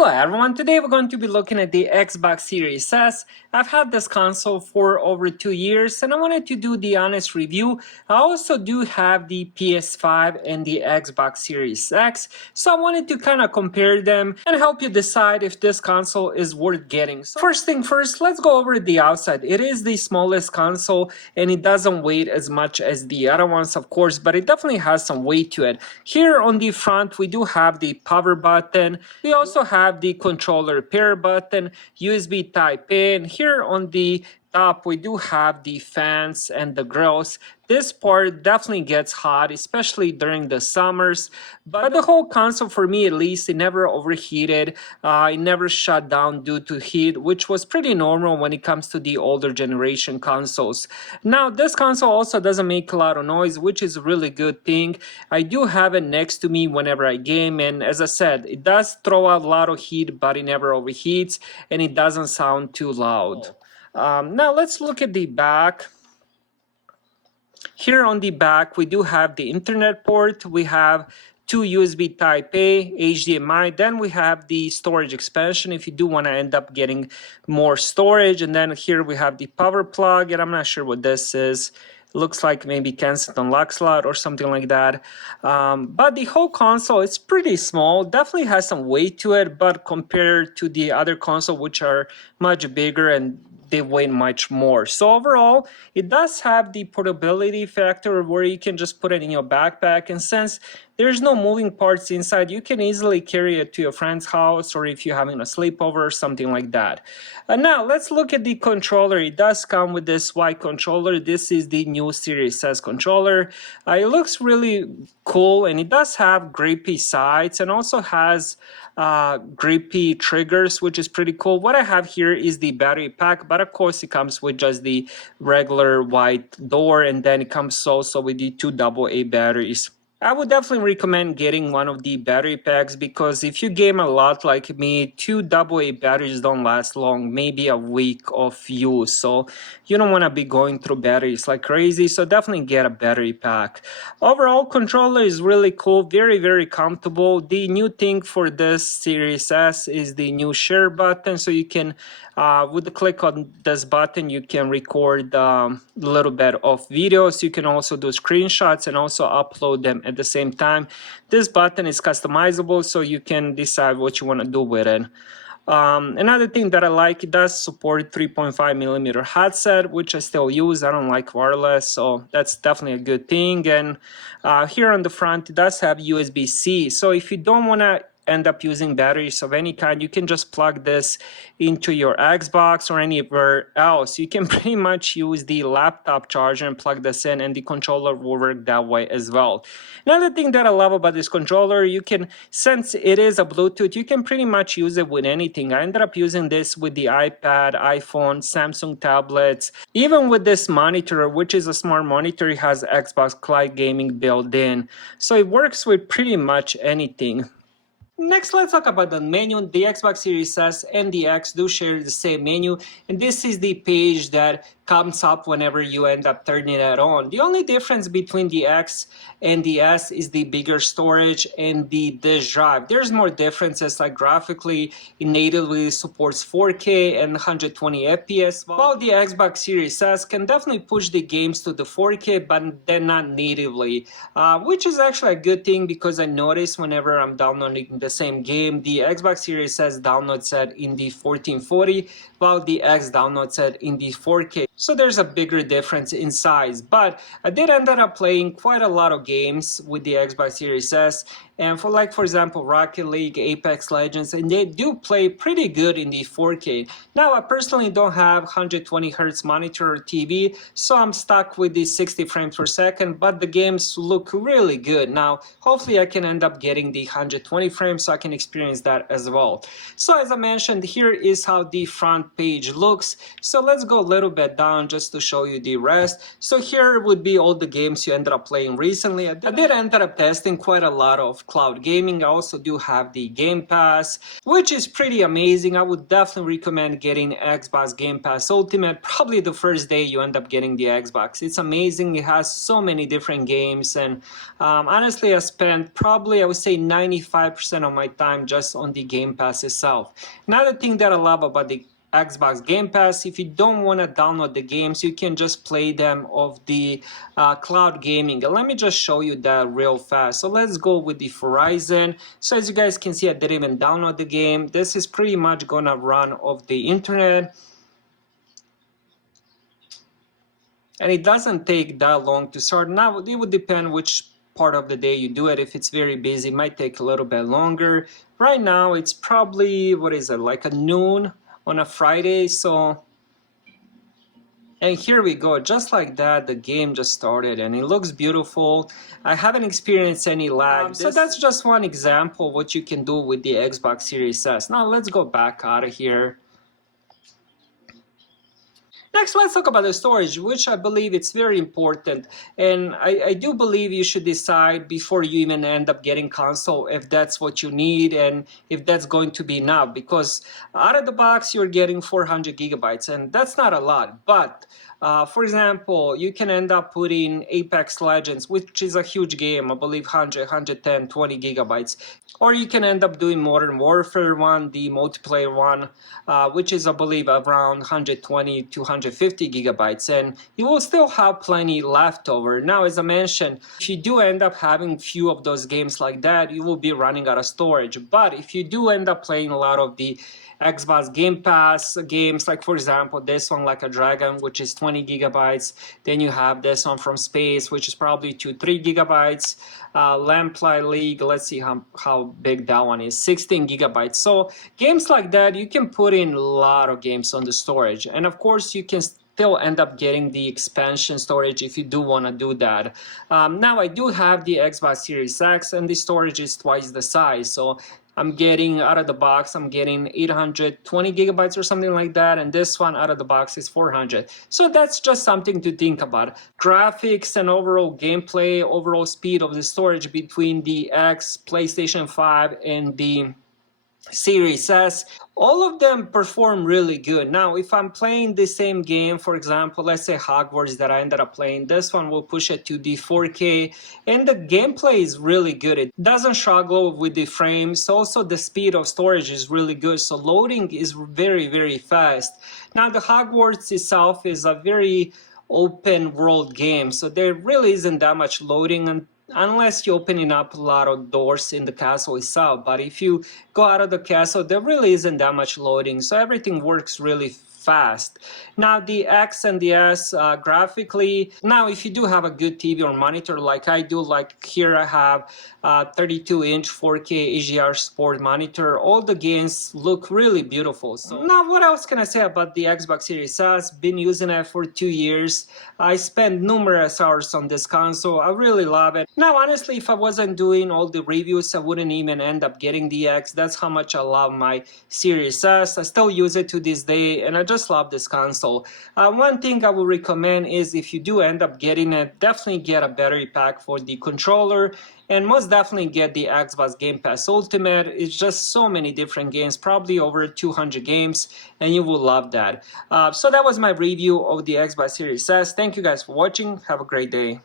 Hello everyone, today we're going to be looking at the Xbox Series S. I've had this console for over 2 years and I wanted to do the honest review. I also do have the PS5 and the Xbox Series X, so I wanted to kind of compare them and help you decide if this console is worth getting. So first thing first, let's go over the outside. It is the smallest console and it doesn't weigh as much as the other ones, of course, but it definitely has some weight to it. Here on the front, we do have the power button. We also have the controller pair button, USB Type A, and here on the top we do have the fans and the grills. This part definitely gets hot, especially during the summers, but the whole console, for me at least, it never overheated. It never shut down due to heat, which was pretty normal when it comes to the older generation consoles. Now, this console also doesn't make a lot of noise, which is a really good thing. I do have it next to me whenever I game, and as I said, it does throw out a lot of heat, but it never overheats, and it doesn't sound too loud. Now let's look at the back. Here on the back, we do have the internet port. We have two USB Type A, HDMI. Then we have the storage expansion if you do want to end up getting more storage. And then here we have the power plug, and I'm not sure what this is. Looks like maybe Kensington lock slot or something like that. But the whole console, it's pretty small. Definitely has some weight to it, but compared to the other console, which are much bigger and they weigh much more. So overall, it does have the portability factor where you can just put it in your backpack, and since there's no moving parts inside, you can easily carry it to your friend's house or if you're having a sleepover or something like that. And now let's look at the controller. It does come with this white controller. This is the new Series S controller. It looks really cool and it does have grippy sides and also has grippy triggers, which is pretty cool. What I have here is the battery pack, but of course it comes with just the regular white door, and then it comes also with the two AA batteries. I would definitely recommend getting one of the battery packs because if you game a lot like me, two AA batteries don't last long, maybe a week of use. So you don't want to be going through batteries like crazy, so definitely get a battery pack. Overall, controller is really cool, very, very comfortable. The new thing for this Series S is the new share button, so you can with the click on this button, you can record a little bit of videos. You can also do screenshots and also upload them at the same time. This button is customizable, so you can decide what you want to do with it. Another thing that I like, it does support 3.5mm headset, which I still use. I don't like wireless, so that's definitely a good thing. And here on the front, it does have USB-C. So if you don't want to end up using batteries of any kind, you can just plug this into your Xbox or anywhere else. You can pretty much use the laptop charger and plug this in, and the controller will work that way as well. Another thing that I love about this controller, you can, since it is a Bluetooth, you can pretty much use it with anything. I ended up using this with the iPad, iPhone, Samsung tablets, even with this monitor, which is a smart monitor. It has Xbox Cloud Gaming built in, so it works with pretty much anything. Next, let's talk about the menu. The Xbox Series S and the X do share the same menu, and this is the page that comes up whenever you end up turning it on. The only difference between the X and the S is the bigger storage and the disk drive. There's more differences, like graphically, it natively supports 4K and 120 FPS, while the Xbox Series S can definitely push the games to the 4K, but they're not natively, which is actually a good thing because I notice whenever I'm downloading the same game, the Xbox Series S downloads it in the 1440, while the X downloads it in the 4K. So there's a bigger difference in size, but I did end up playing quite a lot of games with the Xbox Series S, and for example, Rocket League, Apex Legends, and they do play pretty good in the 4K. Now, I personally don't have 120 Hz monitor or TV, so I'm stuck with the 60 frames per second, but the games look really good. Now, hopefully I can end up getting the 120 frames so I can experience that as well. So as I mentioned, here is how the front page looks. So let's go a little bit down just to show you the rest. So here would be all the games you ended up playing recently. I did end up testing quite a lot of cloud gaming. I also do have the Game Pass, which is pretty amazing. I would definitely recommend getting Xbox Game Pass Ultimate. Probably the first day you end up getting the Xbox. It's amazing. It has so many different games, and honestly, I spent probably, I would say, 95% of my time just on the Game Pass itself. Another thing that I love about the Xbox Game Pass, if you don't want to download the games, you can just play them off the cloud gaming. And let me just show you that real fast. So let's go with the Horizon. So as you guys can see, I didn't even download the game. This is pretty much gonna run off the internet, and it doesn't take that long to start. Now it would depend which part of the day you do it. If it's very busy, it might take a little bit longer. Right now it's probably, what is it, like a noon on a Friday. So, and here we go, just like that, the game just started and it looks beautiful. I haven't experienced any lag. So that's just one example of what you can do with the Xbox Series S. Now let's go back out of here. Next, let's talk about the storage, which I believe it's very important. And I do believe you should decide before you even end up getting console if that's what you need and if that's going to be enough. Because out of the box, you're getting 400 gigabytes, and that's not a lot. But for example, you can end up putting Apex Legends, which is a huge game, I believe 100, 110, 20 gigabytes. Or you can end up doing Modern Warfare 1, the multiplayer one, which is, I believe, around 120 to 150 gigabytes. And you will still have plenty left over. Now, as I mentioned, if you do end up having few of those games like that, you will be running out of storage. But if you do end up playing a lot of the Xbox Game Pass games, like for example this one, Like a Dragon, which is 20 gigabytes. Then you have this one From Space, which is probably 2-3 gigabytes. Lamplight League, let's see how big that one is, 16 gigabytes. So games like that, you can put in a lot of games on the storage, and of course you can still end up getting the expansion storage if you do want to do that. Now I do have the Xbox Series X, and the storage is twice the size, so I'm getting out of the box, I'm getting 820 gigabytes or something like that, and this one out of the box is 400. So that's just something to think about. Graphics and overall gameplay, overall speed of the storage between the X, PlayStation 5, and the Series S, all of them perform really good. Now, if I'm playing the same game, for example, let's say Hogwarts that I ended up playing, this one will push it to the 4K, and the gameplay is really good. It doesn't struggle with the frames. Also, the speed of storage is really good, so loading is very, very fast. Now, the Hogwarts itself is a very open world game, so there really isn't that much loading unless you're opening up a lot of doors in the castle itself. But if you go out of the castle, there really isn't that much loading, so everything works really fast. Now the X and the S graphically, now if you do have a good TV or monitor like I do, like here I have 32-inch 4K HDR Sport monitor, all the games look really beautiful. So now what else can I say about the Xbox Series S? Been using it for 2 years. I spent numerous hours on this console. I really love it. Now honestly, if I wasn't doing all the reviews, I wouldn't even end up getting the X. That's how much I love my Series S. I still use it to this day, and I just love this console. One thing I would recommend is if you do end up getting it, definitely get a battery pack for the controller, and most definitely get the Xbox Game Pass Ultimate. It's just so many different games, probably over 200 games, and you will love that. So that was my review of the Xbox Series S. Thank you guys for watching. Have a great day.